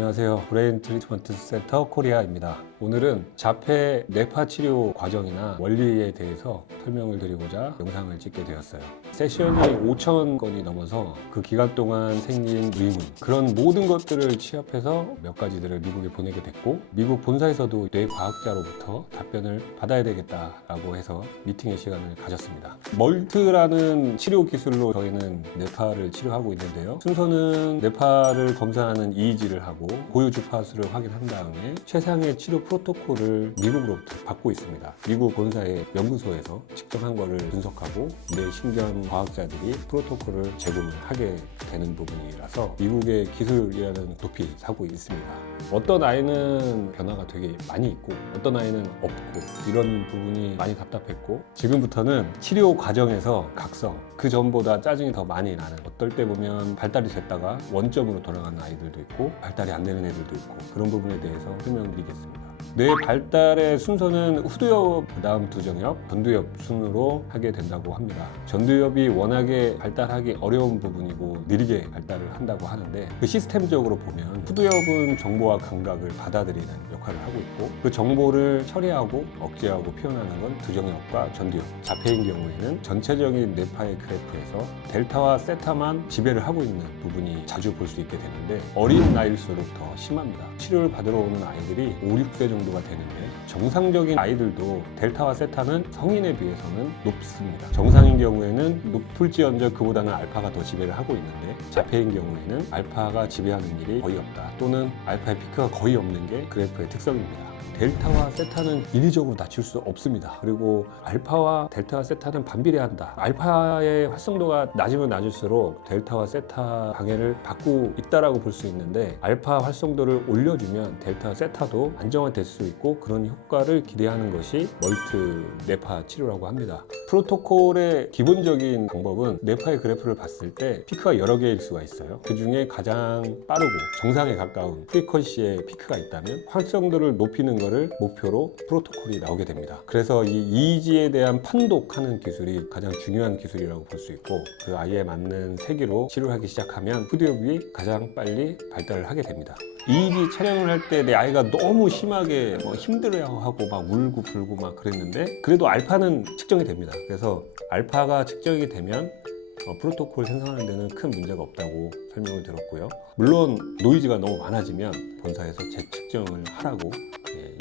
안녕하세요. 브레인 트리트먼트 센터 코리아입니다. 오늘은 자폐 뇌파 치료 과정이나 원리에 대해서 설명을 드리고자 영상을 찍게 되었어요. 세션이 5,000건이 넘어서 그 기간 동안 생긴 의문, 그런 모든 것들을 취합해서 몇 가지들을 미국에 보내게 됐고, 미국 본사에서도 뇌과학자로부터 답변을 받아야 되겠다라고 해서 미팅의 시간을 가졌습니다. 멀트라는 치료 기술로 저희는 뇌파를 치료하고 있는데요. 순서는 뇌파를 검사하는 EEG를 하고 고유 주파수를 확인한 다음에 최상의 치료 프로토콜을 미국으로부터 받고 있습니다. 미국 본사의 연구소에서 측정한 거를 분석하고 뇌신경 과학자들이 프로토콜을 제공을 하게 되는 부분이라서 미국의 기술이라는 높이 사고 있습니다. 어떤 아이는 변화가 되게 많이 있고 어떤 아이는 없고, 이런 부분이 많이 답답했고, 지금부터는 치료 과정에서 각성, 그 전보다 짜증이 더 많이 나는, 어떨 때 보면 발달이 됐다가 원점으로 돌아가는 아이들도 있고 발달이 안 되는 애들도 있고, 그런 부분에 대해서 설명드리겠습니다. 뇌 발달의 순서는 후두엽, 그 다음 두정엽, 전두엽 순으로 하게 된다고 합니다. 전두엽이 워낙에 발달하기 어려운 부분이고 느리게 발달을 한다고 하는데, 그 시스템적으로 보면 후두엽은 정보와 감각을 받아들이는 역할을 하고 있고, 그 정보를 처리하고 억제하고 표현하는 건 두정엽과 전두엽. 자폐인 경우에는 전체적인 뇌파의 그래프에서 델타와 세타만 지배를 하고 있는 부분이 자주 볼 수 있게 되는데, 어린 나이일수록 더 심합니다. 치료를 받으러 오는 아이들이 5, 6세 정도가 되는데, 정상적인 아이들도 델타와 세타는 성인에 비해서는 높습니다. 정상인 경우에는 높을지언정 그보다는 알파가 더 지배를 하고 있는데, 자폐인 경우에는 알파가 지배하는 일이 거의 없다, 또는 알파의 피크가 거의 없는 게 그래프의 특성입니다. 델타와 세타는 인위적으로 낮출 수 없습니다. 그리고 알파와 델타와 세타는 반비례한다. 알파의 활성도가 낮으면 낮을수록 델타와 세타 방해를 받고 있다라고 볼 수 있는데, 알파 활성도를 올려주면 델타, 세타도 안정화될 수 있고, 그런 효과를 기대하는 것이 멀트 뇌파 치료라고 합니다. 프로토콜의 기본적인 방법은 뇌파의 그래프를 봤을 때 피크가 여러 개일 수가 있어요. 그 중에 가장 빠르고 정상에 가까운 프리퀀시의 피크가 있다면 활성도를 높이는 것을 목표로 프로토콜이 나오게 됩니다. 그래서 이 EEG에 대한 판독하는 기술이 가장 중요한 기술이라고 볼 수 있고, 그 아이에 맞는 세기로 치료하기 시작하면 후두엽이 가장 빨리 발달을 하게 됩니다. EEG 촬영을 할 때 내 아이가 너무 심하게 힘들어하고 막 울고 불고 막 그랬는데, 그래도 알파는 측정이 됩니다. 그래서 알파가 측정이 되면 프로토콜 생성하는 데는 큰 문제가 없다고 설명을 들었고요. 물론 노이즈가 너무 많아지면 본사에서 재측정을 하라고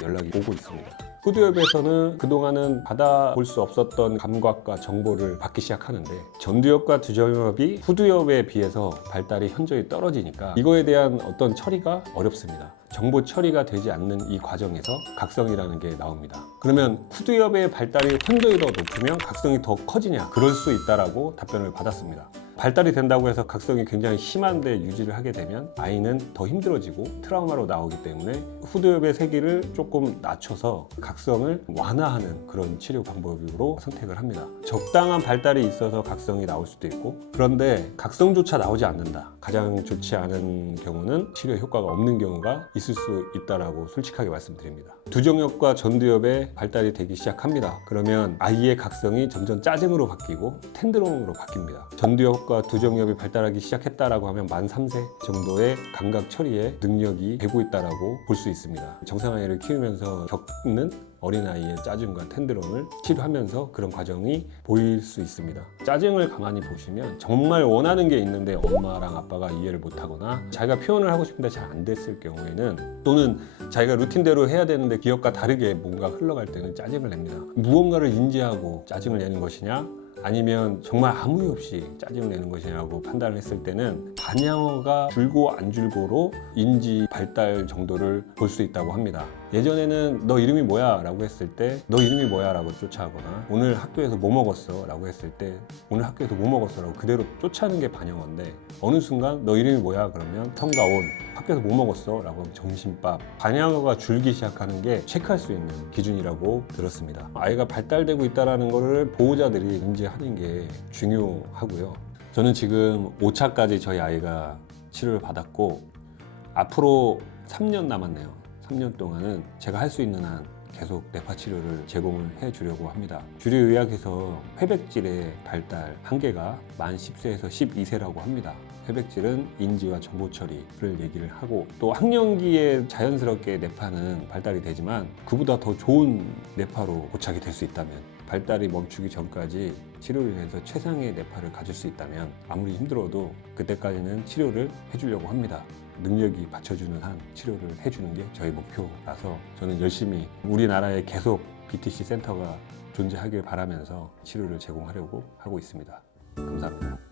연락이 오고 있습니다. 후두엽에서는 그동안은 받아볼 수 없었던 감각과 정보를 받기 시작하는데, 전두엽과 두정엽이 후두엽에 비해서 발달이 현저히 떨어지니까 이거에 대한 어떤 처리가 어렵습니다. 정보 처리가 되지 않는 이 과정에서 각성이라는 게 나옵니다. 그러면 후두엽의 발달이 현저히 더 높으면 각성이 더 커지냐? 그럴 수 있다라고 답변을 받았습니다. 발달이 된다고 해서 각성이 굉장히 심한데 유지를 하게 되면 아이는 더 힘들어지고 트라우마로 나오기 때문에 후두엽의 세기를 조금 낮춰서 각성을 완화하는 그런 치료 방법으로 선택을 합니다. 적당한 발달이 있어서 각성이 나올 수도 있고, 그런데 각성조차 나오지 않는다, 가장 좋지 않은 경우는 치료 효과가 없는 경우가 있을 수 있다라고 솔직하게 말씀드립니다. 두정엽과 전두엽의 발달이 되기 시작합니다. 그러면 아이의 각성이 점점 짜증으로 바뀌고 텐드롬으로 바뀝니다. 전두엽과 두정엽이 발달하기 시작했다라고 하면 만 3세 정도의 감각 처리에 능력이 되고 있다라고 볼 수 있습니다. 정상아이를 키우면서 겪는 어린아이의 짜증과 텐드롬을 치료하면서 그런 과정이 보일 수 있습니다. 짜증을 가만히 보시면 정말 원하는 게 있는데 엄마랑 아빠가 이해를 못하거나 자기가 표현을 하고 싶은데 잘 안 됐을 경우에는, 또는 자기가 루틴대로 해야 되는데 기억과 다르게 뭔가 흘러갈 때는 짜증을 냅니다. 무언가를 인지하고 짜증을 내는 것이냐, 아니면 정말 아무 이유 없이 짜증을 내는 것이냐고 판단을 했을 때는 반향어가 줄고 안 줄고로 인지 발달 정도를 볼 수 있다고 합니다. 예전에는 너 이름이 뭐야? 라고 했을 때 너 이름이 뭐야? 라고 쫓아가거나, 오늘 학교에서 뭐 먹었어? 라고 했을 때 오늘 학교에서 뭐 먹었어? 라고 그대로 쫓아가는 게 반영어인데, 어느 순간 너 이름이 뭐야? 그러면 성가 온, 학교에서 뭐 먹었어? 라고 하면 점심밥. 반향어가 줄기 시작하는 게 체크할 수 있는 기준이라고 들었습니다. 아이가 발달되고 있다는 것을 보호자들이 인지하는 게 중요하고요. 저는 지금 5차까지 저희 아이가 치료를 받았고, 앞으로 3년 남았네요. 3년 동안은 제가 할 수 있는 한 계속 뇌파 치료를 제공을 해주려고 합니다. 주류의학에서 회백질의 발달 한계가 만 10세에서 12세라고 합니다. 회백질은 인지와 정보 처리를 얘기를 하고 또 학령기에 자연스럽게 뇌파는 발달이 되지만 그보다 더 좋은 뇌파로 고착이 될 수 있다면 발달이 멈추기 전까지 치료를 해서 최상의 뇌파를 가질 수 있다면 아무리 힘들어도 그때까지는 치료를 해주려고 합니다. 능력이 받쳐주는 한 치료를 해주는 게 저희 목표라서 저는 열심히 우리나라에 계속 BTC 센터가 존재하길 바라면서 치료를 제공하려고 하고 있습니다. 감사합니다.